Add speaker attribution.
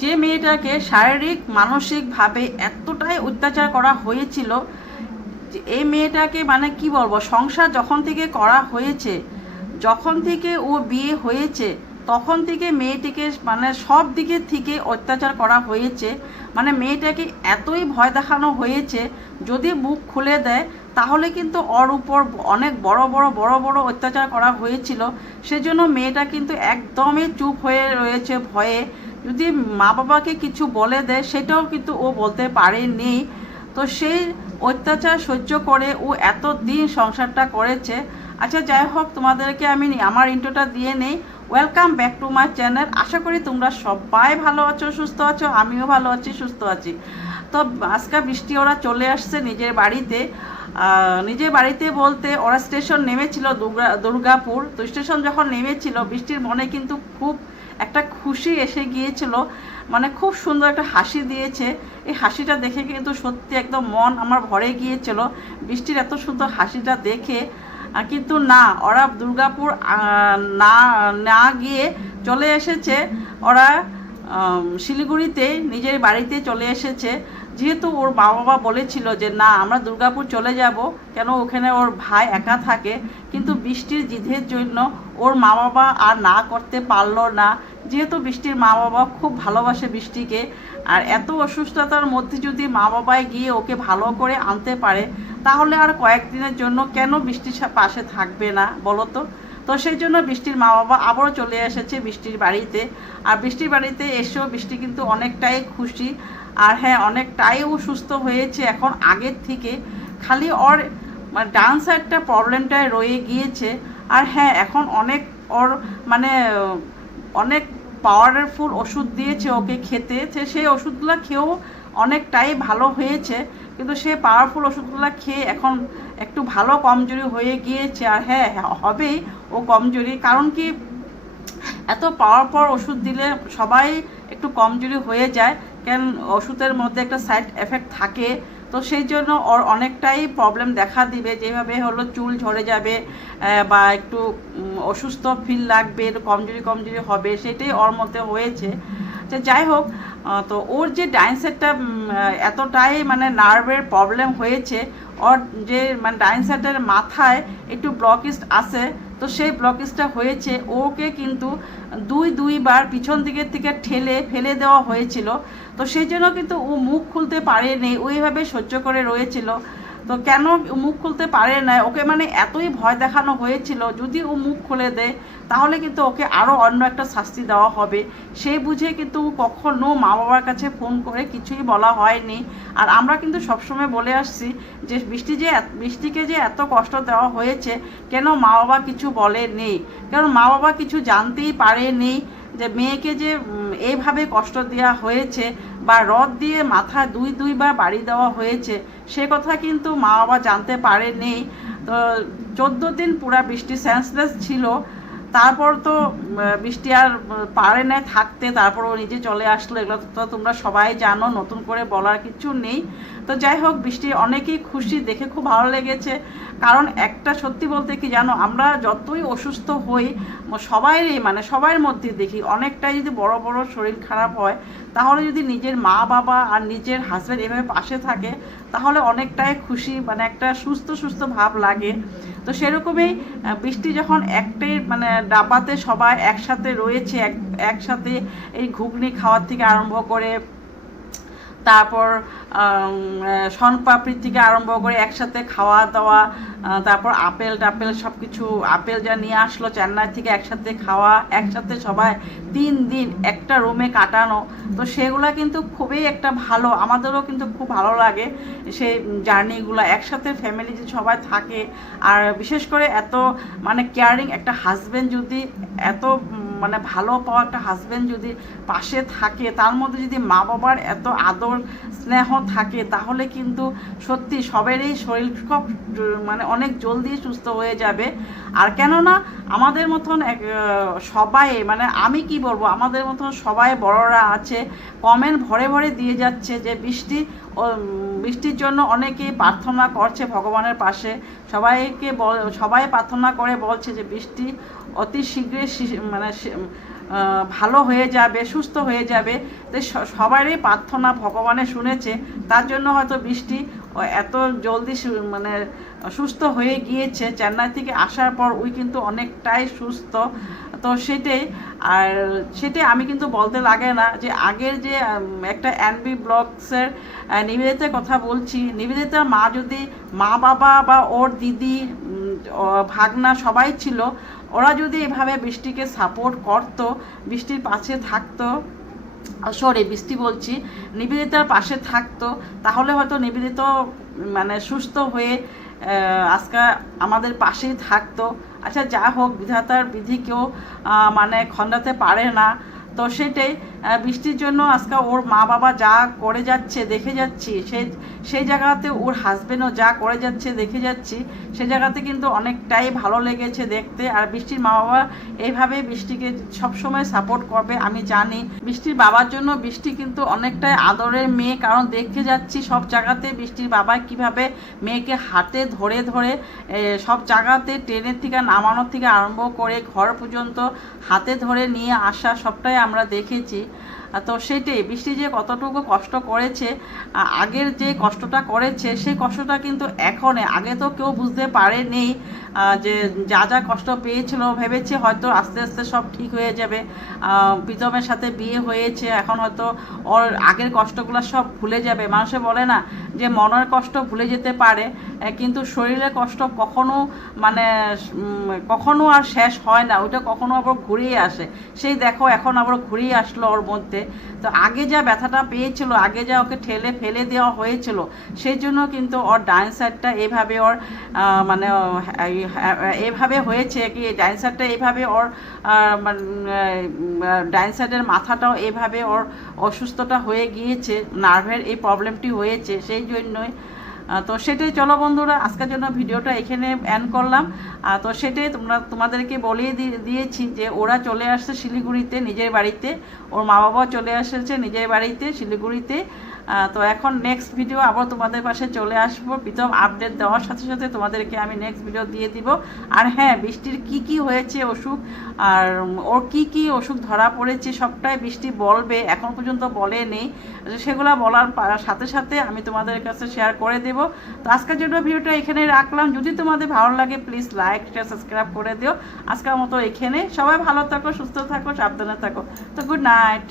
Speaker 1: যে মেয়েটাকে শারীরিক, মানসিকভাবে এতটাই অত্যাচার করা হয়েছিল যে এই মেয়েটাকে মানে কি বলব, সংসার যখন থেকে করা হয়েছে, যখন থেকে ও বিয়ে হয়েছে, তখন থেকে মেয়েটিকে মানে সব দিকে থেকে অত্যাচার করা হয়েছে। মানে মেয়েটাকে এতই ভয় দেখানো হয়েছে, যদি মুখ খুলে দেয়, তাহলে কিন্তু ওর উপর অনেক বড় বড় বড় বড় অত্যাচার করা হয়েছিল। সেজন্য মেয়েটা কিন্তু একদমই চুপ হয়ে রয়েছে ভয়ে। যদি মা বাবাকে কিছু বলে দেয়, সেটাও কিন্তু ও বলতে পারেনি। তো সেই অত্যাচার সহ্য করে ও এত দিন সংসারটা করেছে। আচ্ছা যাই হোক, তোমাদেরকে আমি আমার ইন্টোটা দিয়ে নেই। Welcome back to my channel আশা করি তোমরা সবাই ভালো আছো, সুস্থ আছো, আমিও ভালো আছি, সুস্থ আছি। তো আজকে বৃষ্টি ওরা চলে আসছে নিজের বাড়িতে। নিজের বাড়িতে বলতে ওরা স্টেশন নেমেছিল দুর্গা, দুর্গাপুর। তো স্টেশন যখন নেমেছিল, বৃষ্টির মনে কিন্তু খুব একটা খুশি এসে গিয়েছিল। মানে খুব সুন্দর একটা হাসি দিয়েছে। এই হাসিটা দেখে কিন্তু সত্যি একদম মন আমার ভরে গিয়েছিল। বৃষ্টির এত সুন্দর হাসিটা দেখে। কিন্তু না, ওরা দুর্গাপুর না না গিয়ে চলে এসেছে। ওরা শিলিগুড়িতে নিজের বাড়িতে চলে এসেছে। যেহেতু ওর মা বাবা বলেছিল যে, না, আমরা দুর্গাপুর চলে যাব, কেন ওখানে ওর ভাই একা থাকে? কিন্তু বৃষ্টির জিদের জন্য ওর মা বাবা আর না করতে পারল না। যেহেতু বৃষ্টির মা বাবা খুব ভালোবাসে বৃষ্টিকে, আর এত অসুস্থতার মধ্যে যদি মা বাবায় গিয়ে ওকে ভালো করে আনতে পারে, তাহলে আর কয়েকদিনের জন্য কেন বৃষ্টির পাশে থাকবে না, বলো তো? তো সেই জন্য বৃষ্টির মা বাবা আবারও চলে এসেছে বৃষ্টির বাড়িতে। আর বৃষ্টির বাড়িতে এসেও বৃষ্টি কিন্তু অনেকটাই খুশি। আর হ্যাঁ অনেকটাই ও সুস্থ হয়েছে এখন আগের থেকে। খালি ওর মানে ডান সাইডটা প্রবলেমটায় রয়ে গিয়েছে। আর হ্যাঁ এখন অনেক ওর মানে অনেক পাওয়ারফুল ওষুধ দিয়েছে ওকে খেতে। সে সেই ওষুধগুলো খেয়েও অনেকটাই ভালো হয়েছে। কিন্তু সে পাওয়ারফুল ওষুধগুলো খেয়ে এখন একটু ভালো কমজোরি হয়ে গিয়েছে। আর হ্যাঁ হ্যাঁ, হবেই ও কমজোরি। কারণ কি এত পাওয়ার পর ওষুধ দিলে সবাই একটু কমজোরি হয়ে যায়। কেন ওষুধের মধ্যে একটা সাইড এফেক্ট থাকে? তো সেই জন্য ওর অনেকটাই প্রবলেম দেখা দিবে। যেভাবে হলো চুল ঝরে যাবে বা একটু অসুস্থ ফিল লাগবে কমজোরি কমজোরি হবে, সেটাই ওর মধ্যে হয়েছে। তো যাই হোক তো ওর যে ডাইন সেটটা এতটাই মানে নার্ভের প্রবলেম হয়েছে, ওর যে মানে ডাইন সাইডের মাথায় একটু ব্লকেজ আছে তো সেই ব্লকেজটা হয়েছে। ওকে কিন্তু দুই দুইবার পিছন দিকের থেকে ঠেলে, ফেলে দেওয়া হয়েছিল। তো সেই জন্য কিন্তু ও মুখ খুলতে পারেনি। ওইভাবে সহ্য করে রয়েছিল। তো কেন মুখ খুলতে পারে না ওকে মানে এতই ভয় দেখানো হয়েছিল, যদি ও মুখ খুলে দেয়, তাহলে কিন্তু ওকে আরও অন্য একটা শাস্তি দেওয়া হবে। সেই বুঝে কিন্তু কখনো মা বাবার কাছে ফোন করে কিছুই বলা হয়নি। আর আমরা কিন্তু সবসময় বলে আসছি যে, বৃষ্টি যে বৃষ্টিকে যে এত কষ্ট দেওয়া হয়েছে, কেন মা বাবা কিছু বলেনি কারণ মা বাবা কিছু জানতেই পারেনি? যে মেয়েকে যে এইভাবে কষ্ট দেওয়া হয়েছে বা রদ দিয়ে মাথা দুই দুইবার বাড়ি দেওয়া হয়েছে, সে কথা কিন্তু মা বাবা জানতে পারেনি তো চোদ্দ দিন পুরা বৃষ্টি সেন্সলেস ছিল। তারপর তো বৃষ্টি আর পারে না থাকতে তারপর ও নিজে চলে আসলো, এগুলো তো তোমরা সবাই জানো, নতুন করে বলার কিছু নেই। তো যাই হোক, বৃষ্টি অনেকেই খুশি, দেখে খুব ভালো লেগেছে। কারণ একটা সত্যি বলতে কি জানো, আমরা যতই অসুস্থ হই সবাইরই মানে সবার মধ্যে দেখি, অনেকটাই যদি বড় বড় শরীর খারাপ হয়, তাহলে যদি নিজের মা বাবা আর নিজের হাজব্যান্ড এভাবে পাশে থাকে, তাহলে অনেকটাই খুশি মানে একটা সুস্থ সুস্থ ভাব লাগে। তো সেরকমই বৃষ্টি যখন একটাই মানে ডাবাতে সবাই একসাথে রয়েছে এক একসাথে এই ঘুগনি খাওয়ার থেকে আরম্ভ করে তারপর শনপাপড়ি থেকে আরম্ভ করে একসাথে খাওয়া দাওয়া তারপর আপেল টাপেল সব কিছু আপেল যা নিয়ে আসলো চেন্নাই থেকে একসাথে খাওয়া, একসাথে সবাই তিন দিন একটা রুমে কাটানো। তো সেগুলো কিন্তু খুবই একটা ভালো, আমাদেরও কিন্তু খুব ভালো লাগে সেই জার্নিগুলো একসাথে ফ্যামিলি যে সবাই থাকে। আর বিশেষ করে এত মানে কেয়ারিং একটা হাজব্যান্ড যদি এত মানে ভালো পাওয়া একটা হাজব্যান্ড যদি পাশে থাকে, তার মধ্যে যদি মা বাবার এত আদর স্নেহ থাকে, তাহলে কিন্তু সত্যি সবেরই শরীর খুব মানে অনেক জলদি সুস্থ হয়ে যাবে। আর কেননা আমাদের মতন এক সবাই মানে আমি কি বলব, আমাদের মতন সবাই বড়রা আছে কমেন্ট ভরে ভরে দিয়ে যাচ্ছে যে বৃষ্টি বৃষ্টির জন্য অনেকেই প্রার্থনা করছে ভগবানের পাশে। সবাইকে সবাই প্রার্থনা করে বলছে যে বৃষ্টি অতি শীঘ্রই মানে ভালো হয়ে যাবে, সুস্থ হয়ে যাবে। তো সবারই প্রার্থনা ভগবানে শুনেছে। তার জন্য হয়তো বৃষ্টি এত জলদি মানে সুস্থ হয়ে গিয়েছে। চেন্নাই থেকে আসার পর ওই কিন্তু অনেকটাই সুস্থ। তো সেটাই, আর সেটাই আমি কিন্তু বলতে লাগে না যে আগের যে একটা এনবি ব্লগসের নিবেদিতার কথা বলছি। নিবেদিতার মা যদি মা বাবা বা ওর দিদি ভাগনা সবাই ছিল ওরা যদি এভাবে বৃষ্টিকে সাপোর্ট করতো, বৃষ্টির পাশে থাকতো সরি বৃষ্টি বলছি, নিবেদিতার পাশে থাকতো, তাহলে হয়তো নিবেদিত মানে সুস্থ হয়ে আজকে আমাদের পাশেই থাকতো। আচ্ছা যা হোক, বিধাতার বিধি কেউ মানে খণ্ডাতে পারে না। তো সেটাই বৃষ্টির জন্য আজকে ওর মা বাবা যা করে যাচ্ছে, দেখে যাচ্ছি, সেই সেই জায়গাতে ওর হাজবেন্ডও যা করে যাচ্ছে, দেখে যাচ্ছি, সেই জায়গাতে কিন্তু অনেকটাই ভালো লেগেছে দেখতে। আর বৃষ্টির মা বাবা এইভাবে বৃষ্টিকে সবসময় সাপোর্ট করবে, আমি জানি। বৃষ্টির বাবার জন্য বৃষ্টি কিন্তু অনেকটাই আদরের মেয়ে, কারণ দেখে যাচ্ছি সব জায়গাতে বৃষ্টির বাবা কীভাবে মেয়েকে হাতে ধরে ধরে সব জায়গাতে ট্রেনের থেকে নামানোর থেকে আরম্ভ করে ঘর পর্যন্ত হাতে ধরে নিয়ে আসা, সবটাই আমরা দেখেছি। তো সেটাই, বৃষ্টি যে কতটুকু কষ্ট করেছে আগের যে কষ্টটা করেছে, সেই কষ্টটা কিন্তু এখন, আগে তো কেউ বুঝতে পারে নেই যে যা যা কষ্ট পেয়েছিল, ভেবেছে হয়তো আস্তে আস্তে সব ঠিক হয়ে যাবে। প্রীতমের সাথে বিয়ে হয়েছে, এখন হয়তো ওর আগের কষ্টগুলো সব ভুলে যাবে। মানুষে বলে না যে মনের কষ্ট ভুলে যেতে পারে কিন্তু শরীরের কষ্ট কখনো মানে কখনো আর শেষ হয় না, ওইটা কখনো আবার ঘুরিয়ে আসে। সেই দেখো, এখন আবার ঘুরিয়ে আসলো ওর মধ্যে। তো আগে যা ব্যথাটা পেয়েছিল, আগে যা ওকে ঠেলে ফেলে দেওয়া হয়েছিল, সেই জন্য কিন্তু ওর ডাইন সাইডটা এভাবে ওর মানে এভাবে হয়েছে কি, ডাইন সাইডটা এভাবে ওর মানে ডাইন মাথাটাও এভাবে ওর অসুস্থতা হয়ে গিয়েছে, নার্ভের এই প্রবলেমটি হয়েছে, সেই জন্যই। তো সেটাই চলো বন্ধুরা, আজকের জন্য ভিডিওটা এখানে অ্যান করলাম। তো সেটাই তোমরা, তোমাদেরকে বলিয়ে দিয়েছি যে ওরা চলে আসছে শিলিগুড়িতে নিজের বাড়িতে। ওর মা বাবাও চলে এসেছে নিজের বাড়িতে শিলিগুড়িতে। তো এখন নেক্সট ভিডিও আবার তোমাদের পাশে চলে আসব। প্রীতম আপডেট দেওয়ার সাথে সাথে তোমাদেরকে আমি নেক্সট ভিডিও দিয়ে দিব। আর হ্যাঁ বৃষ্টির কি কি হয়েছে অসুখ? আর ওর কি কি অসুখ ধরা পড়েছে, সবটাই বৃষ্টি বলবে, এখন পর্যন্ত বলেনি। সেগুলো বলার সাথে সাথে আমি তোমাদের কাছে শেয়ার করে দেব। তো আজকের জন্য ভিডিওটা এখানে রাখলাম। যদি তোমাদের ভালো লাগে প্লিজ লাইক শেয়ার সাবস্ক্রাইব করে দিও। আজকের মতো এখানে সবাই ভালো থাকো, সুস্থ থাকো, সাবধানে থাকো। তো গুড নাইট